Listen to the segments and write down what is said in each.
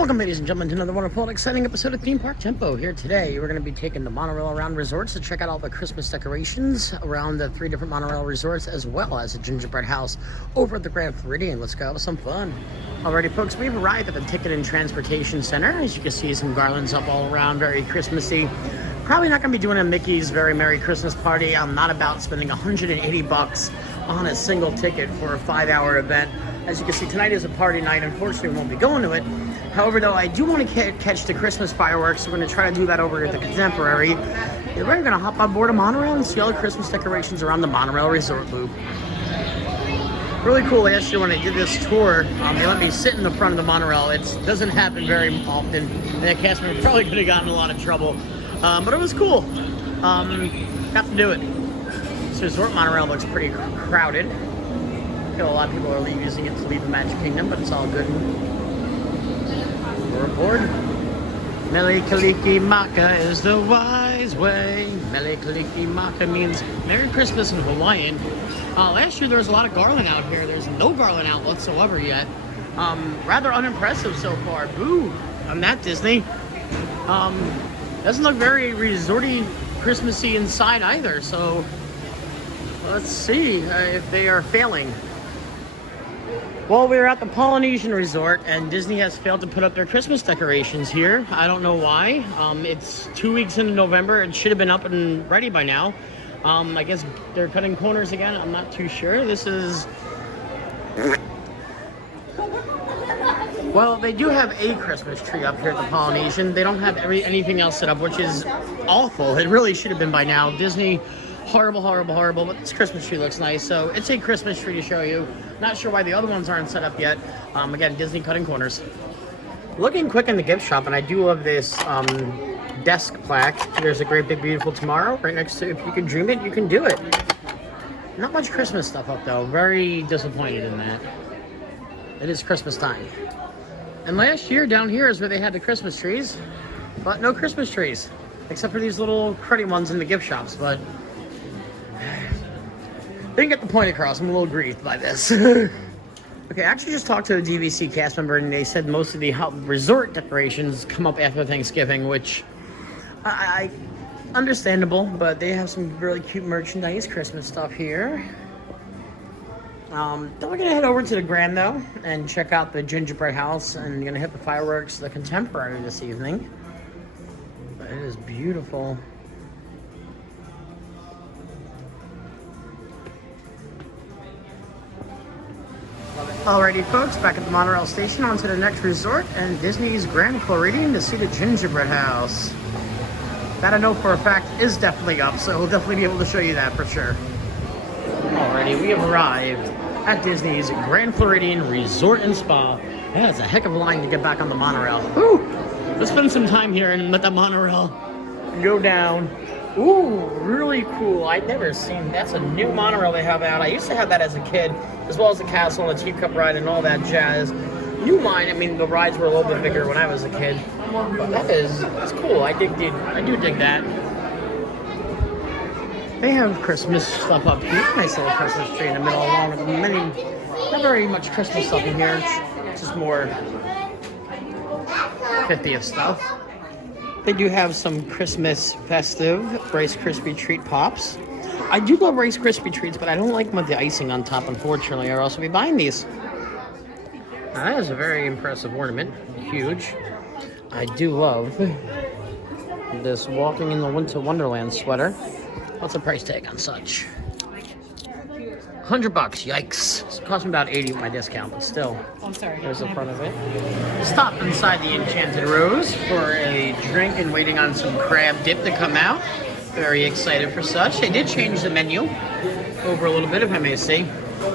Welcome, ladies and gentlemen, to another wonderful and exciting episode of Theme Park Tempo. Here today, we're going to be taking the monorail around resorts to check out all the Christmas decorations around the 3 different monorail resorts, as well as a gingerbread house over at the Grand Floridian. Let's go have some fun. Alrighty, folks, we've arrived at the Ticket and Transportation Center. As you can see, some garlands up all around, very Christmassy. Probably not going to be doing a Mickey's Very Merry Christmas Party. I'm not about spending $180 on a single ticket for a 5-hour event. As you can see, tonight is a party night. Unfortunately, we won't be going to it. However, though, I do want to catch the Christmas fireworks. We're going to try to do that over at the Contemporary. And we're going to hop on board a monorail and see all the Christmas decorations around the monorail resort loop. Really cool. Last year when I did this tour, they let me sit in the front of the monorail. It doesn't happen very often. And that cast member probably could have gotten in a lot of trouble. But it was cool. Got to do it. This resort monorail looks pretty crowded. A lot of people are using it to leave the Magic Kingdom, but it's all good. We're aboard. Mele Kaliki Maka is the wise way. Mele Kaliki Maka means Merry Christmas in Hawaiian. Last year there was a lot of garland out here. There's no garland out whatsoever yet. Rather unimpressive so far. Boo on that, Disney. Doesn't look very resorty Christmassy inside either, so let's see if they are failing. Well, we were at the Polynesian Resort, and Disney has failed to put up their Christmas decorations here. I don't know why. It's 2 weeks into November. It should have been up and ready by now. I guess they're cutting corners again. I'm not too sure. This is... Well, they do have a Christmas tree up here at the Polynesian. They don't have anything else set up, which is awful. It really should have been by now. Disney... Horrible, horrible, horrible, but this Christmas tree looks nice, so it's a Christmas tree to show you. Not sure why the other ones aren't set up yet. Again, Disney cutting corners. Looking quick in the gift shop, and I do love this desk plaque. There's a great big beautiful tomorrow right next to if you can dream it, you can do it. Not much Christmas stuff up though. Very disappointed in that. It is Christmas time. And last year down here is where they had the Christmas trees, but no Christmas trees. Except for these little cruddy ones in the gift shops, but didn't get the point across. I'm a little grieved by this. Okay, I actually just talked to a DVC cast member, and they said most of the resort decorations come up after Thanksgiving, which I understandable, but they have some really cute merchandise, Christmas stuff here. Then we're gonna head over to the Grand though and check out the Gingerbread house, and gonna hit the fireworks, the Contemporary this evening. But it is beautiful. Alrighty, folks, back at the monorail station, on to the next resort and Disney's Grand Floridian to see the Gingerbread house. That I know for a fact is definitely up, so we'll definitely be able to show you that for sure. Alrighty, we have arrived at Disney's Grand Floridian Resort and Spa. Yeah, it's a heck of a line to get back on the monorail. Woo! Let's spend some time here and let the monorail go down. Ooh, really cool. I'd never seen, that's a new monorail they have out. I used to have that as a kid, as well as the castle and the teacup ride and all that jazz. New line, I mean, the rides were a little bit bigger when I was a kid. But that's cool. I do dig that. They have Christmas stuff up here. Nice little Christmas tree in the middle, along with not very much Christmas stuff in here. It's just more 50th stuff. They do have some Christmas festive Rice Krispie Treat Pops. I do love Rice Krispie Treats, but I don't like them with the icing on top, unfortunately, or else I'll be buying these. Now, that is a very impressive ornament. Huge. I do love this Walking in the Winter Wonderland sweater. What's the price tag on such? $100, yikes. It's cost me about $80 with my discount, but still. Oh, I'm sorry. There's the front of it. Stopped inside the Enchanted Rose for a drink and waiting on some crab dip to come out. Very excited for such. They did change the menu over a little bit, if I may say.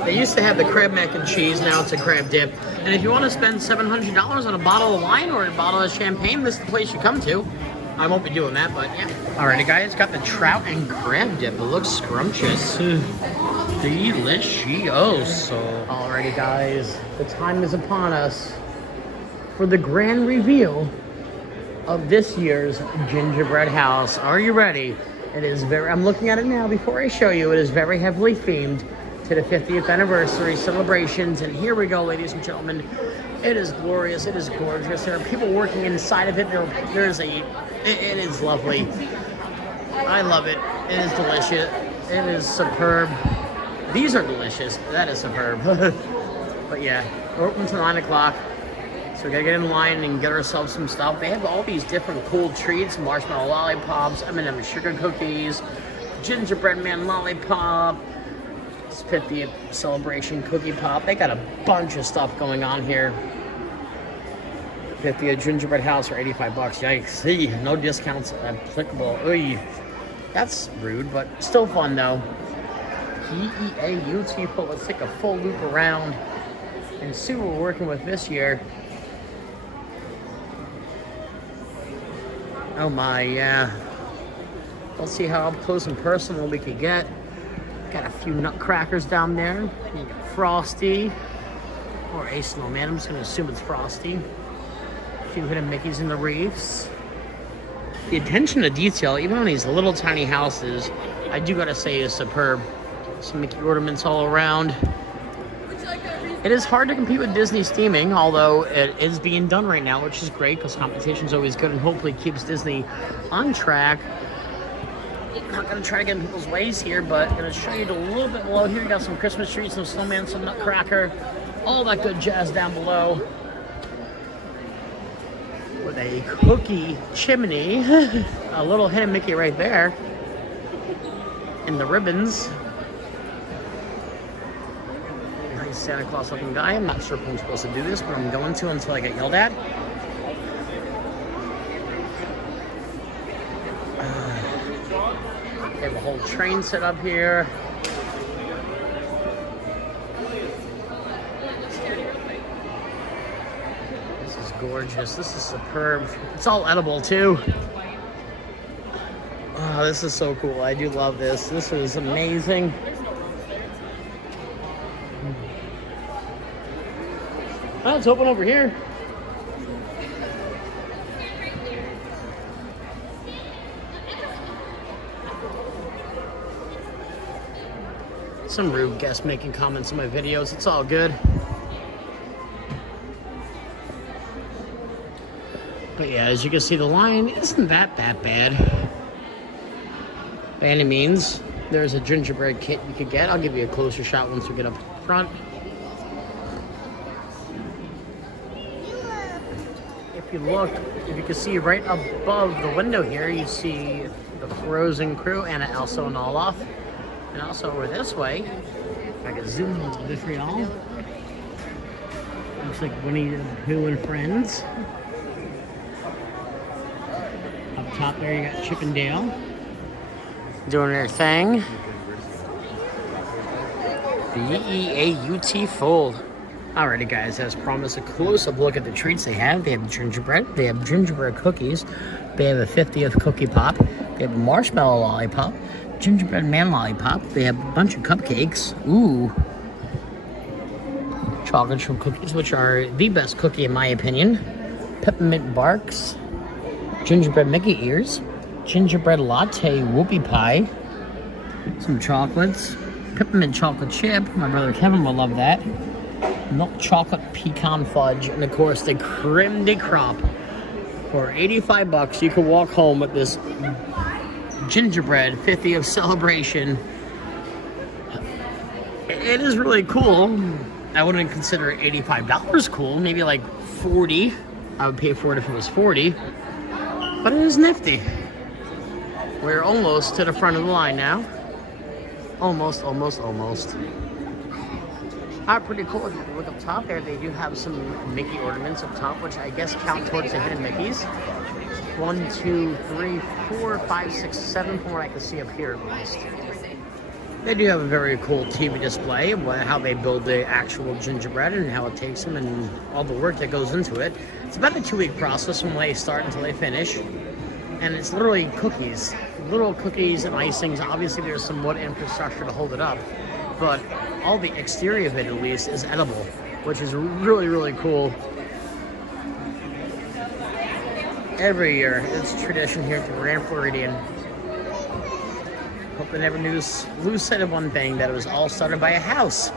They used to have the crab mac and cheese, now it's a crab dip. And if you want to spend $700 on a bottle of wine or a bottle of champagne, this is the place you come to. I won't be doing that, but yeah. Alrighty, guys, got the trout and crab dip. It looks scrumptious. Delicioso. Alrighty, guys, the time is upon us for the grand reveal of this year's Gingerbread house. Are you ready? It is I'm looking at it now before I show you. It is very heavily themed to the 50th anniversary celebrations. And here we go, ladies and gentlemen. It is glorious. It is gorgeous. There are people working inside of it. It is lovely. I love it. It is delicious. It is superb. These are delicious. That is superb. But yeah, we're open till 9 o'clock. So we gotta get in line and get ourselves some stuff. They have all these different cool treats: marshmallow lollipops, M&M sugar cookies, gingerbread man lollipop, 50th celebration cookie pop. They got a bunch of stuff going on here. 50th gingerbread house for 85 bucks. Yikes. No discounts applicable. Oy. That's rude, but still fun though. Beautiful. Let's take a full loop around and see what we're working with this year. Oh my, yeah. Let's see how up close and personal we could get. Got a few nutcrackers down there. You got Frosty or a snowman. I'm just gonna assume it's Frosty. A few hidden Mickeys in the reefs. The attention to detail, even on these little tiny houses, I do gotta say is superb. Some Mickey ornaments all around. It is hard to compete with Disney's theming, although it is being done right now, which is great because competition is always good and hopefully keeps Disney on track. I'm not going to try to get in people's ways here, but I'm going to show you a little bit below here. You got some Christmas trees, some snowman, some nutcracker, all that good jazz down below. With a cookie chimney, a little hidden Mickey right there, and the ribbons. Nice Santa Claus looking guy. I'm not sure if I'm supposed to do this, but I'm going to until I get yelled at. They have a whole train set up here. This is gorgeous. This is superb. It's all edible too. Oh, this is so cool. I do love this. This is amazing. Oh, it's open over here. Some rude guests making comments on my videos. It's all good. But yeah, as you can see, the line isn't that bad. By any means, there's a gingerbread kit you could get. I'll give you a closer shot once we get up front. If you look, if you can see right above the window here, you see the Frozen crew, Anna, Elsa, and Olaf. And also over this way, if I can zoom into this for y'all, looks like Winnie the Pooh and friends. Up top there, you got Chip and Dale doing their thing. Beautiful. Alrighty guys, as promised, a close-up look at the treats they have. They have gingerbread, they have gingerbread cookies, they have a 50th cookie pop, they have a marshmallow lollipop, gingerbread man lollipop, they have a bunch of cupcakes, ooh, chocolate chip cookies, which are the best cookie in my opinion, peppermint barks, gingerbread Mickey ears, gingerbread latte whoopie pie, some chocolates, peppermint chocolate chip, my brother Kevin will love that, milk chocolate pecan fudge, and of course the creme de crop. For 85 bucks, you can walk home with this gingerbread 50th celebration. It is really cool. I wouldn't consider it $85 cool, maybe like 40. I would pay for it if it was 40, but it is nifty. We're almost to the front of the line now. Almost. Pretty cool. If you look up top there, they do have some Mickey ornaments up top, which I guess count towards the hidden Mickeys. 1, 2, 3, 4, 5, 6, 7 from what I can see up here at least. They do have a very cool TV display of how they build the actual gingerbread and how it takes them and all the work that goes into it. It's about a 2-week process from when they start until they finish. And it's literally cookies. Little cookies and icings. Obviously there's some wood infrastructure to hold it up, but all the exterior of it at least is edible, which is really cool. Every year, it's tradition here at the Grand Floridian. Hope they never lose sight of one thing, that it was all started by a house.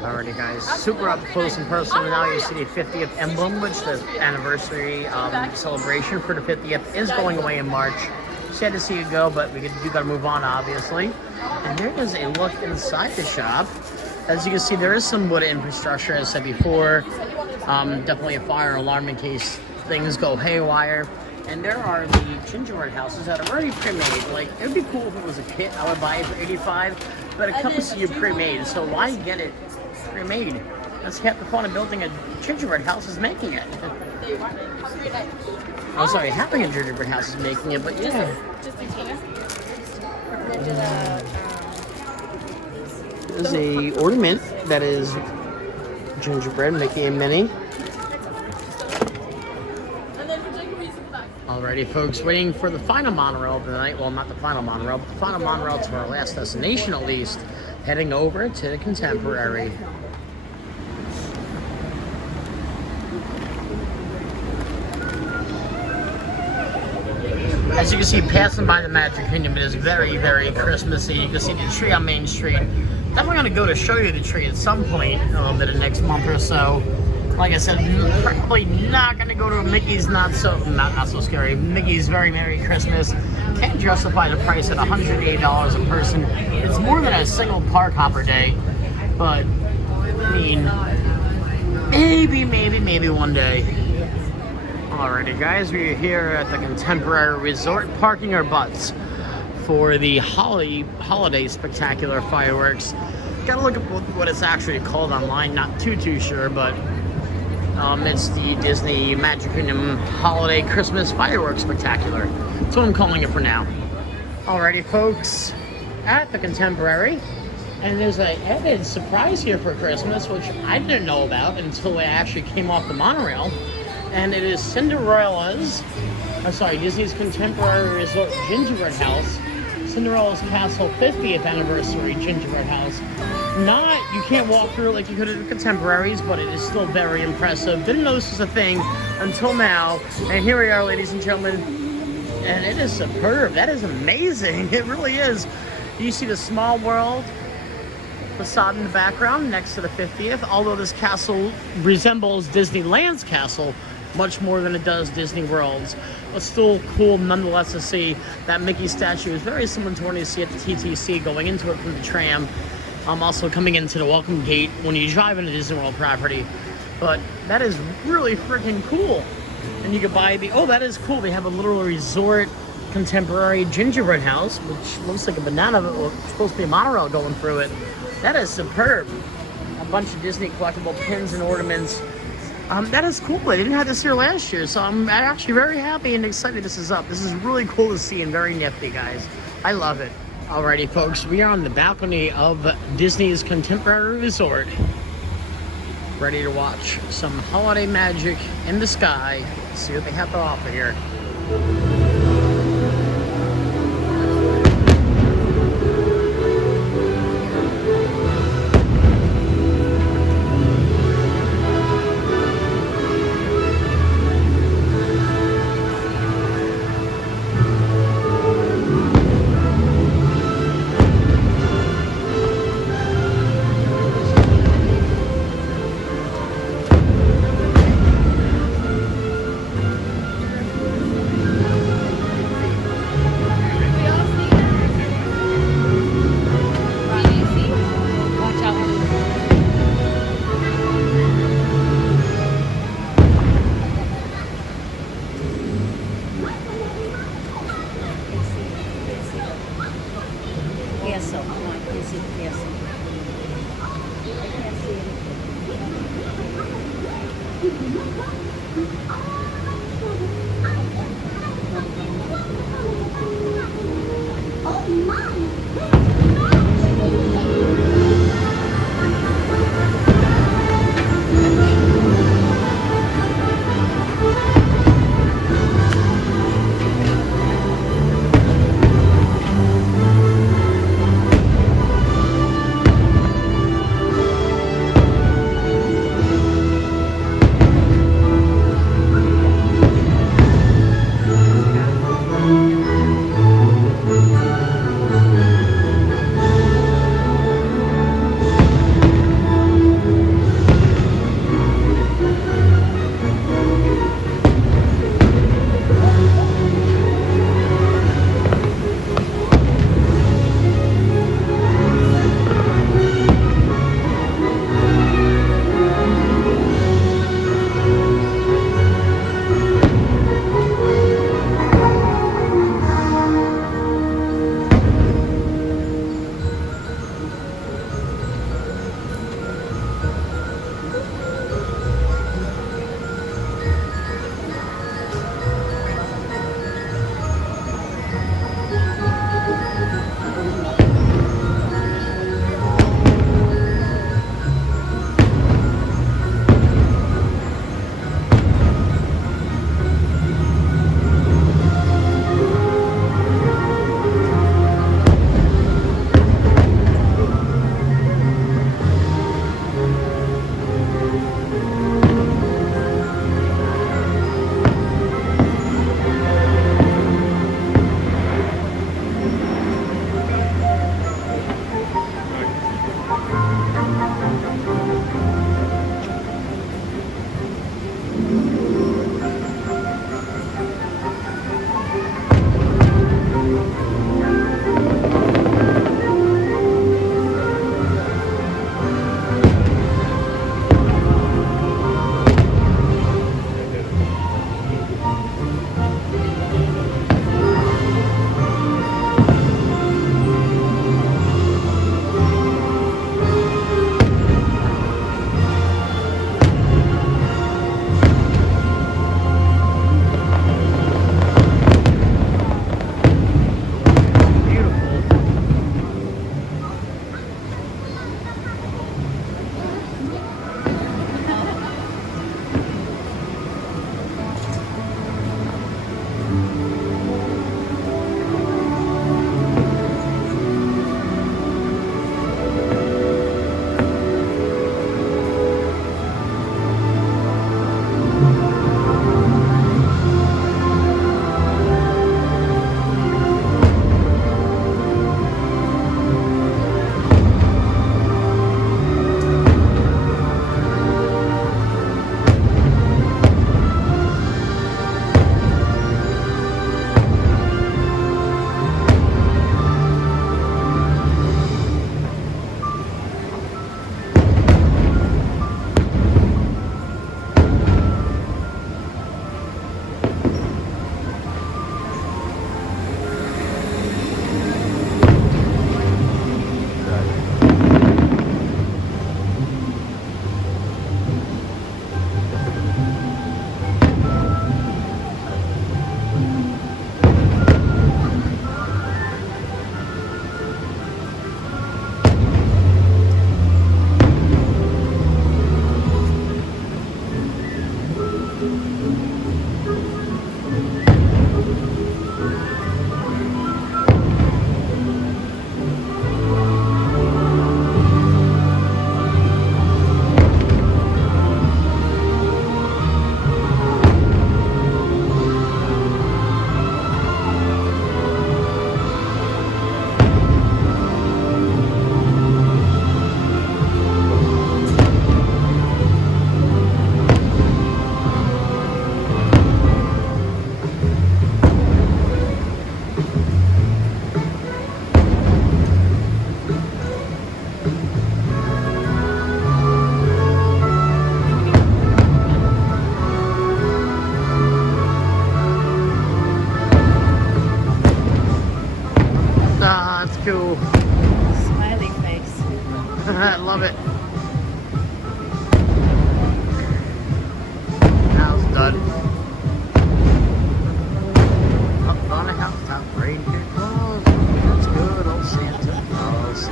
Alrighty guys, super up close and personal now. You see the 50th emblem, which the anniversary celebration for the 50th is going away in March. Sad to see it go, but we do gotta move on, obviously. And here is a look inside the shop. As you can see, there is some wood infrastructure, as I said before. Definitely a fire alarm in case things go haywire. And there are the gingerbread houses that are already pre-made. Like, it'd be cool if it was a kit. I would buy it for $85, but it comes to you pre-made. So why get it pre-made? That's half the fun of building a gingerbread house is making it. Oh, sorry, having a gingerbread house is making it, but yeah. There's a ornament that is gingerbread, making a mini. Alrighty, folks, waiting for the final monorail of the night. Well, not the final monorail, but the final monorail to our last destination, at least. Heading over to the Contemporary. As you can see, passing by the Magic Kingdom, it is very, very Christmassy. You can see the tree on Main Street. Definitely going to go to show you the tree at some point in the next month or so. Like I said, probably not going to go to a Mickey's not so scary. Mickey's Very Merry Christmas. Can't justify the price at $180 a person. It's more than a single park hopper day. But, I mean, maybe one day. Alrighty guys, we're here at the Contemporary Resort parking our butts for the holiday spectacular fireworks. Gotta look at what it's actually called online, not too sure, but it's the Disney Magic Kingdom Holiday Christmas Fireworks Spectacular. That's what I'm calling it for now. Alrighty folks, at the Contemporary, and there's an added surprise here for Christmas, which I didn't know about until I actually came off the monorail. And it is Disney's Contemporary Resort Gingerbread House, Cinderella's Castle 50th Anniversary Gingerbread House. You can't walk through it like you could at the Contemporaries, but it is still very impressive. Didn't know this was a thing until now. And here we are, ladies and gentlemen. And it is superb. That is amazing. It really is. You see the Small World facade in the background next to the 50th, although this castle resembles Disneyland's castle much more than it does Disney World's. But still cool nonetheless to see that Mickey statue is very similar to what you see at the TTC going into it from the tram. Also coming into the welcome gate when you drive into Disney World property. But that is really freaking cool. And you could buy that is cool. They have a little resort Contemporary gingerbread house, which looks like a banana, but it's supposed to be a monorail going through it. That is superb. A bunch of Disney collectible pins and ornaments. That is cool. They didn't have this here last year, so I'm actually very happy and excited this is up. This is really cool to see and very nifty, guys. I love it. Alrighty, folks, we are on the balcony of Disney's Contemporary Resort. Ready to watch some holiday magic in the sky. See what they have to offer here. stud. Up on a housetop, reindeer claws. That's good old Santa Claus.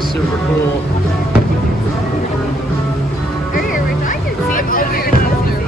Super cool. Earlier, which I could see all your houses.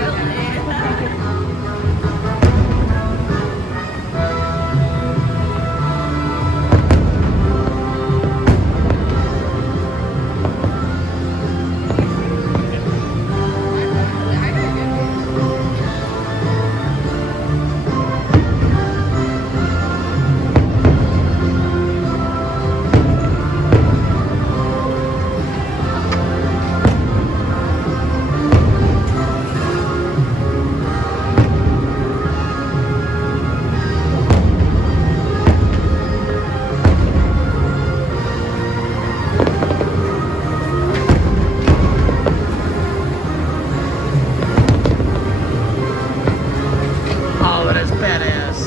Oh, that is badass.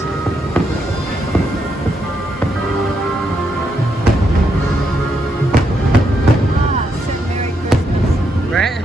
Merry Christmas. Right?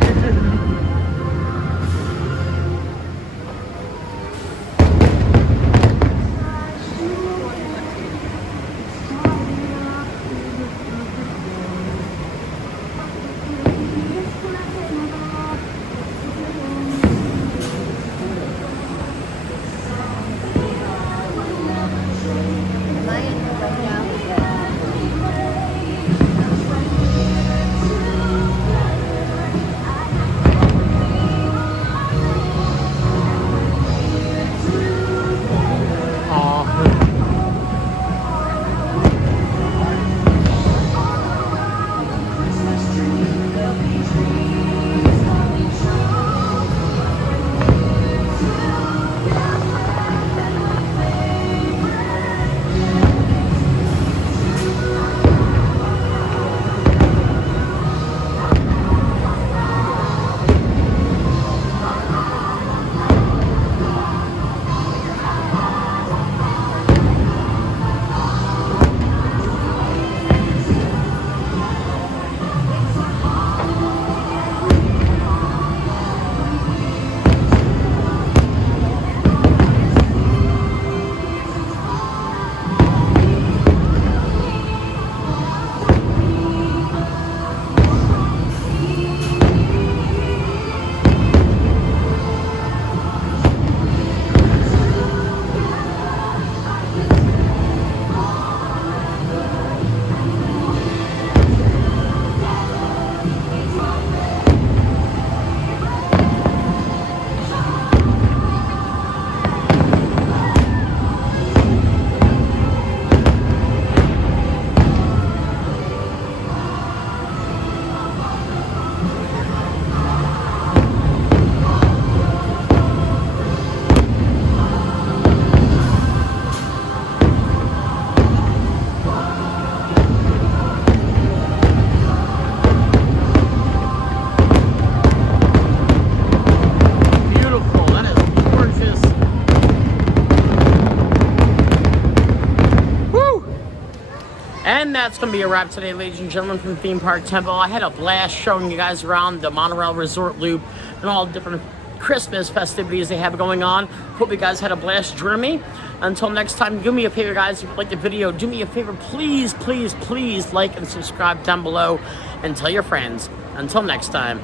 And that's going to be a wrap today, ladies and gentlemen, from Theme Park Temple. I had a blast showing you guys around the monorail resort loop and all the different Christmas festivities they have going on. Hope you guys had a blast joining me. Until next time, do me a favor, guys. If you like the video, do me a favor. Please, please, please like and subscribe down below and tell your friends. Until next time.